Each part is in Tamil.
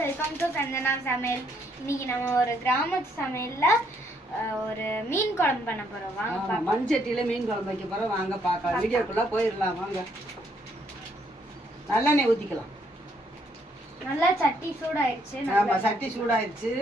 வெல்கம் டு சந்தனா சமையல். இன்னைக்கு நம்ம ஒரு கிராமத்து சமையல்ல ஒரு மீன் குழம்பு பண்ண போறோம். வாங்க மண் சட்டியில மீன் குழம்பு வைக்க போறோம். வாங்க பார்க்கலாம். வீடியோக்குள்ள போயிடலாம். வாங்க. நல்லெண்ணெய் ஊத்திக்கலாம். நல்லா சட்டி சூடாயிருச்சு. ஆமா, சட்டி சூடாயிருச்சு.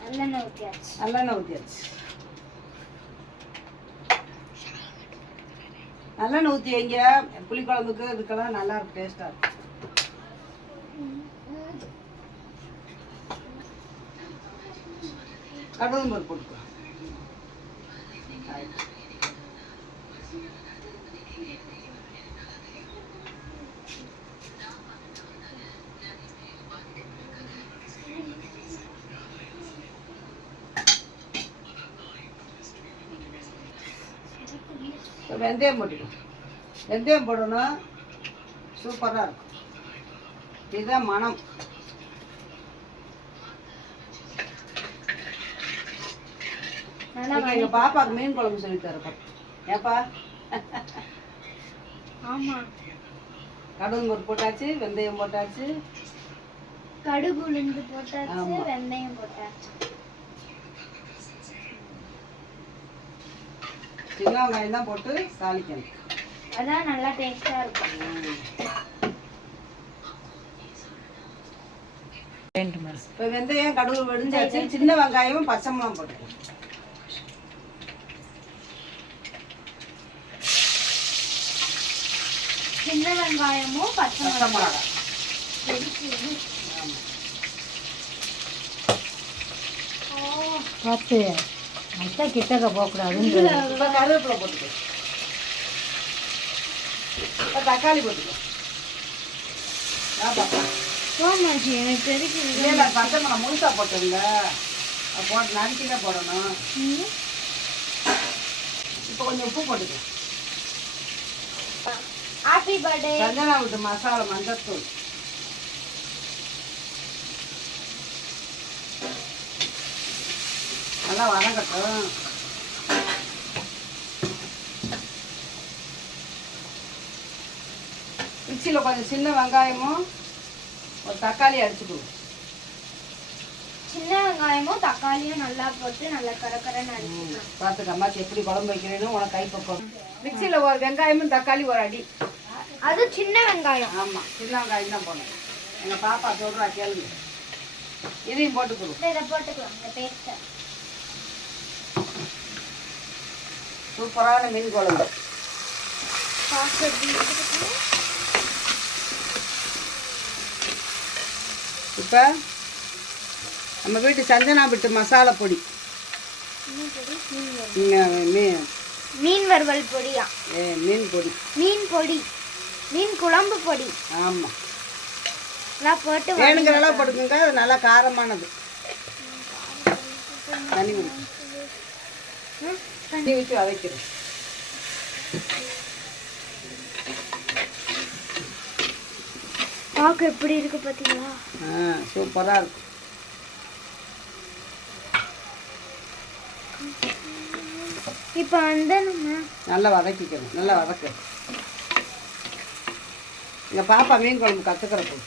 நல்லெண்ணெய் ஊத்தியாச்சு. நல்லெண்ணெய் ஊற்றி வைங்க. புளிக்குழம்புக்கு இதுக்கெல்லாம் நல்லா இருக்கும், டேஸ்டாக இருக்கும். கடுகு பருப்பு போட்டுக்கலாம். வெந்தயம் போட்டுக்கலாம். வெந்தயம் போடணும், சூப்பராக இருக்கும். இதுதான் மனம். எங்கள் பாப்பாவுக்கு மீன் குழம்பு சொல்லி தரப்பா. ஏப்பா? ஆமாம், கடுகு பருப்பு போட்டாச்சு, வெந்தயம் போட்டாச்சு, கடுகு உளுந்து போட்டாச்சு, வெந்தயம் போட்டாச்சு. சின்ன வெங்காயம் தான் போட்டு தாளிக்கணும். அதான் நல்லா டேஸ்டா இருக்கும். இப்போ வெந்தயம் கடுகு வெடிஞ்சாச்சு. சின்ன வெங்காயமும் பச்சை மிளகாய் போட்டுக்கலாம். சின்ன வெங்காயமும் பச்சை மிளகாய். பார்த்து அட்டை கிட்டக்க போகக்கூடாதுன்னு இப்போ கருவேப்பிலை போட்டுக்கலாம். இப்போ தக்காளி போட்டுக்கலாம். எனக்கு தெரிஞ்சு இல்லை, பச்சை மிளகாய் முழுசா போட்டுங்க. போட்டு நறுக்கி தான் போடணும். இப்போ கொஞ்சம் உப்பு போட்டுக்கலாம். Happy birthday. சந்தனா விட்டு மசாலா, மஞ்சத்தூள், நல்லா வதங்கட்டும். மிக்சியில் கொஞ்சம் சின்ன வெங்காயமும் ஒரு தக்காளி அடிச்சுக்கணும். சின்ன வெங்காயமும் தக்காளியும் நல்லா போட்டு நல்லா கரகரன்னு அடிச்சுக்கணும். பார்த்துக்க அம்மாச்சி எப்படி குழம்பு வைக்கிறேன்னு உனக்கு கை பக்கம். மிக்சியில் ஒரு வெங்காயமும் தக்காளி ஒரு அடி. அது சின்ன வெங்காயம். ஆமாம், சின்ன வெங்காயம் தான் போடணும். எங்கள் பாப்பா சொல்கிறா, கேளுங்க. இதையும் போட்டுக்கணும். இதை போட்டுக்கலாம். இந்த பேஸ்ட்டை. சூப்பரான மீன் குழம்பு. இப்போ நம்ம வீட்டு சந்தனா விட்டு மசாலா பொடி, மீன் வறுவல் பொடியா? மீன் பொடி, மீன் பொடி, மீன் குழம்பு பொடி. ஆமாம், எல்லாம் போட்டு வேணுங்கிற அளவு போட்டுக்கோங்க. அது நல்லா காரமானது. தண்ணி ஊற்றி தண்ணி ஊற்றி வதக்கிறோம். பார்க்க எப்படி இருக்கு பார்த்தீங்களா? சூப்பராக இருக்கும். இப்போ வந்து நம்ம நல்லா வதக்கிக்கணும். நல்லா வதக்க. எங்கள் பாப்பா மீன் குழம்பு கற்றுக்கிறப்போ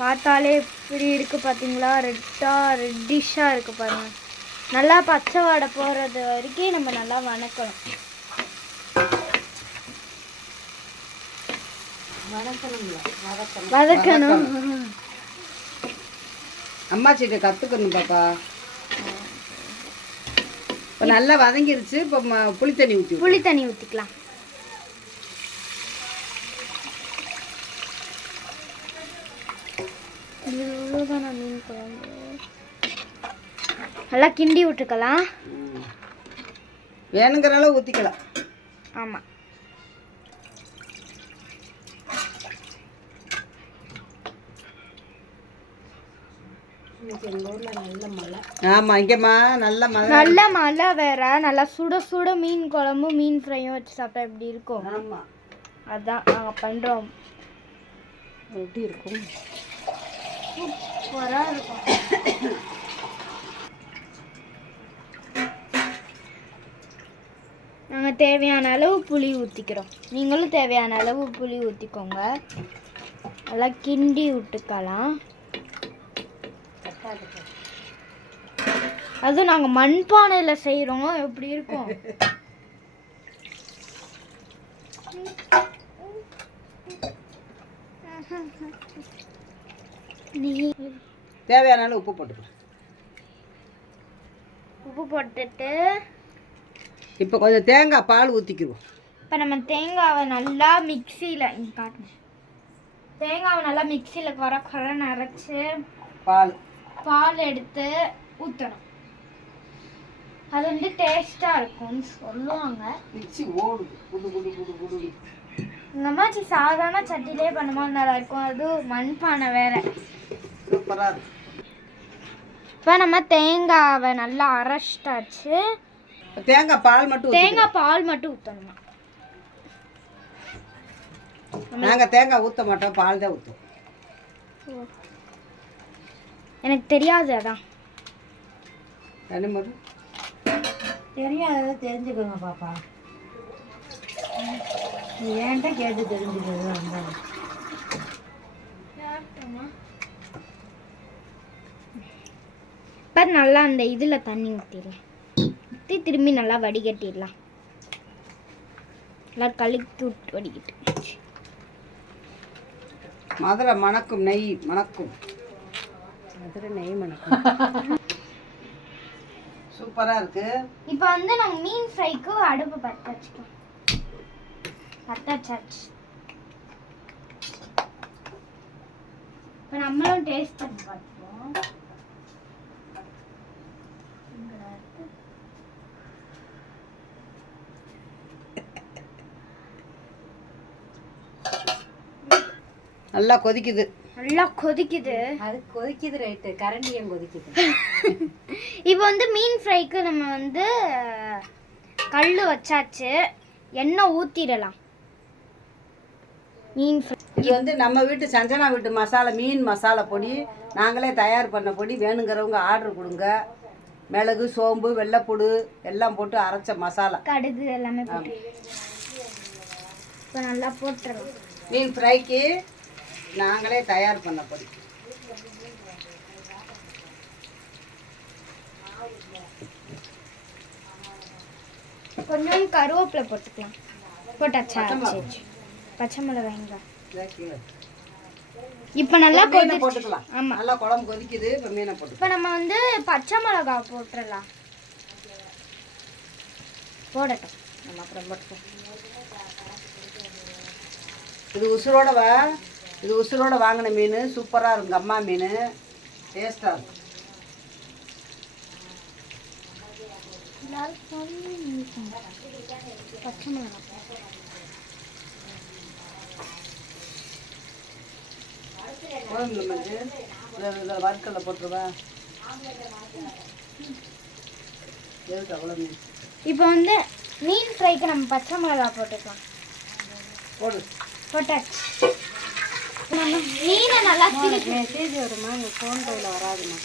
பார்த்தாலே எப்படி இருக்கு பார்த்தீங்களா? ரெட்டிஷாக இருக்கு பாருங்க. நல்லா பச்சை வாடை போகிறது வரைக்கும் நம்ம நல்லா வதக்கணும். வதக்கணும். அம்மாச்சிட்ட கற்றுக்கணும் பாப்பா. இப்போ நல்லா வதங்கிருச்சு. இப்போ புளித்தண்ணி ஊற்றிக்கலாம். மீன் குழம்பு நல்லா கிண்டி விட்டுக்கலாம். வேணுங்கிற அளவு ஊற்றிக்கலாம். ஆமாம், ஆமாம், இங்கேம்மா நல்ல மழை வேற. நல்லா சுட சுட மீன் குழம்பும் மீன் ஃப்ரையும் வச்சு சாப்பிட்டா எப்படி இருக்கும்? ஆமாம், அதான் நாங்கள் பண்ணுறோம். எப்படி இருக்கும்? சூப்பராக இருக்கும். நாங்கள் தேவையான அளவு புளி ஊற்றிக்கிறோம். நீங்களும் தேவையான அளவு புளி ஊற்றிக்கோங்க. நல்லா கிண்டி விட்டுக்கலாம். அதுவும் நாங்கள் மண்பானையில் செய்கிறோம். எப்படி இருக்கும்? தேவையான அளவு உப்பு போட்டுக்கலாம். உப்பு போட்டுட்டு இப்போ கொஞ்சம் தேங்காய் பால் ஊற்றிக்குவோம். இப்போ நம்ம தேங்காவை நல்லா மிக்சியில் காட்டணும். தேங்காவை நல்லா மிக்சியில் குறைன்னு அரைச்சி பால் எடுத்து ஊற்றணும். அது வந்து டேஸ்ட்டாக இருக்கும்னு சொல்லுவாங்க. மிக்சி ஓடுது குடு குடு குடு குடு. இந்த மாதிரி சாதாரண சட்டிலே பண்ணும்போது நல்லா இருக்கும். அது மண்பானை வேற. சூப்பராக இருக்கும். இப்போ நம்ம தேங்காவை நல்லா அரைச்சிட்டாச்சு. தேங்காய் பால் மட்டும் ஊற்றணுமா? நாங்கள் தேங்காய் ஊற்ற மாட்டோம், பால் தான் ஊற்றுவோம். எனக்கு தெரியாது. அதான் தெரியாத தெரிஞ்சுக்கோங்க பாப்பா. நீ ஏன்ட்ட கேட்டு தெரிஞ்சுக்கிறது வந்தாங்க. இப்போ நல்லா அந்த இதில் தண்ணி ஊற்றிடலாம். ஊற்றி திரும்பி நல்லா வடிகட்டிடலாம். நல்லா கழுக்கி விட்டு வடிகட்டு. மதுரை மணக்கும் நெய் மணக்கும். மதுரை நெய் மணக்கும். சூப்பராக இருக்கு. இப்போ வந்து நம்ம மீன் ஃப்ரைக்கு அடுப்பு பற்ற வச்சுக்கலாம். பற்றாச்சு. இப்போ நம்மளும் டேஸ்ட் பண்ணி பார்த்துப்போம். நல்லா கொதிக்குது. அது கொதிக்குது ரைட்டு. கரண்டியும் கொதிக்குது. இப்போ வந்து மீன் ஃப்ரைக்கு நம்ம வந்து கல் வச்சாச்சு. எண்ணெய் ஊற்றிடலாம். மீன் ஃப்ரை இது வந்து நம்ம வீட்டு சஞ்சனா வீட்டு மசாலா, மீன் மசாலா பொடி. நாங்களே தயார் பண்ண பொடி. வேணுங்கிறவங்க ஆர்டர் கொடுங்க. மிளகு, சோம்பு, வெள்ளைப்பூடு எல்லாம் போட்டு அரைச்ச மசாலா, கடுகு எல்லாமே போட்டு இப்போ நல்லா போட்டுறோம். மீன் ஃப்ரைக்கு நாங்களே தயார் பண்ண பொடி. கொஞ்சம் கருவேப்பிலை போட்டுக்கலாம். போட்டாச்சா? பச்சை மிளகாய்ங்க. இப்போ நல்லா போட்டுக்கலாம். ஆமாம், நல்லா குழம்பு கொதிக்குது. இப்போ மீனை போட்டு இப்போ நம்ம வந்து பச்சை மிளகா போட்டுடலாம். போடட்டும். நம்ம அப்புறம் போட்டுக்கலாம். இது உசுரோட வாங்கின மீன். சூப்பராக இருக்கும். அம்மா மீன் டேஸ்டாக இருக்கும். பச்சை மிளகா குழம்புல மஞ்சள் இதில் வறுக்கல்ல போட்டுருவா. எதுக்கு அவ்வளோ மீன்? இப்போ வந்து மீன் ஃப்ரைக்கு நம்ம பச்சை மிளகா போட்டுக்கலாம். போட்டாச்சு. மீனை நல்லா மெசேஜ் வருமா? உங்கள் ஃபோன் கையில் வராதுமா?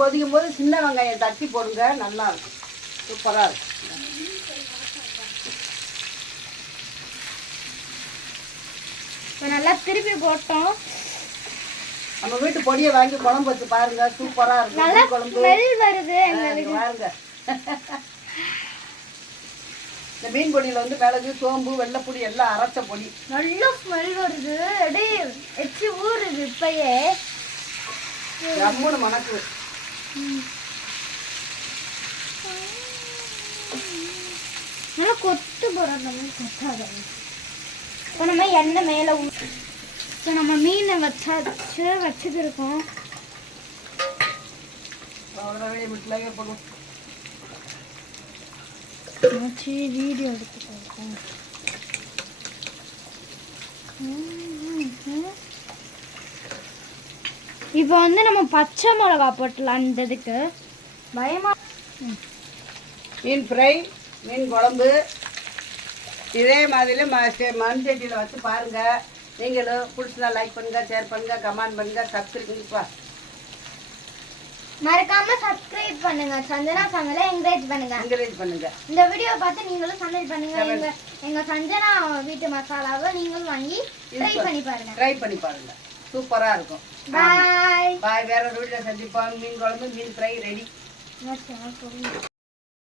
கொதிக்கும் போது சின்ன வெங்காயம் தட்டி போடுங்க. நல்லா இருக்கும். சூப்பராக இருக்கும். இப்போ நல்லா திருப்பி போட்டோம். நம்ம வீட்டு பொடியை வாங்கி குழம்பு வச்சு பாருங்க. சூப்பராக இருக்கும். நல்லா குழம்பு ஸ்மெல் வருது எங்களுக்கு. பாருங்க. இந்த மீன் பொடியில் வந்து மிளகு, சோம்பு, வெள்ளைப்பொடி எல்லாம் அரைச்ச பொடி. நல்ல ஸ்மெல் வருது. அப்படியே எச்சி ஊறுது இப்பயே. ஜம்முன்னு மணக்குது. நல்லா கொத்து போடுற கொத்தாத. இப்போ நம்ம எண்ணெய் மேலே இப்போ நம்ம மீனை வச்சுக்கிருக்கோம். வீடியோ எடுத்துக்கோங்க. இப்போ வந்து நம்ம பச்சை மிளகா போட்டலாம். இந்த இதுக்கு பயமா. மீன் ஃப்ரை, மீன் குழம்பு இதே மாதிரி மண் சட்டியில் வச்சு பாருங்கள். நீங்களும் பிடிச்சதா லைக் பண்ணுங்கள், ஷேர் பண்ணுங்கள், கமெண்ட் பண்ணுங்கள், சப்ஸ்கிரைப் பண்ணுங்கப்பா. மறக்காம சப்ஸ்கிரைப் பண்ணுங்க, சஞ்சனா சமையலை என்கரேஜ் பண்ணுங்க. இந்த வீடியோ பார்த்து நீங்களும் சமையல் பண்ணுங்க. எங்க சஞ்சனா வீட்டு மசாலாவை நீங்களும் வாங்கி ட்ரை பண்ணி பாருங்க. சூப்பரா இருக்கும். பாய் பாய். வேற ஒரு வீடியோ சந்திப்போம். மீன் குழம்பு, மீன் ஃப்ரை ரெடி.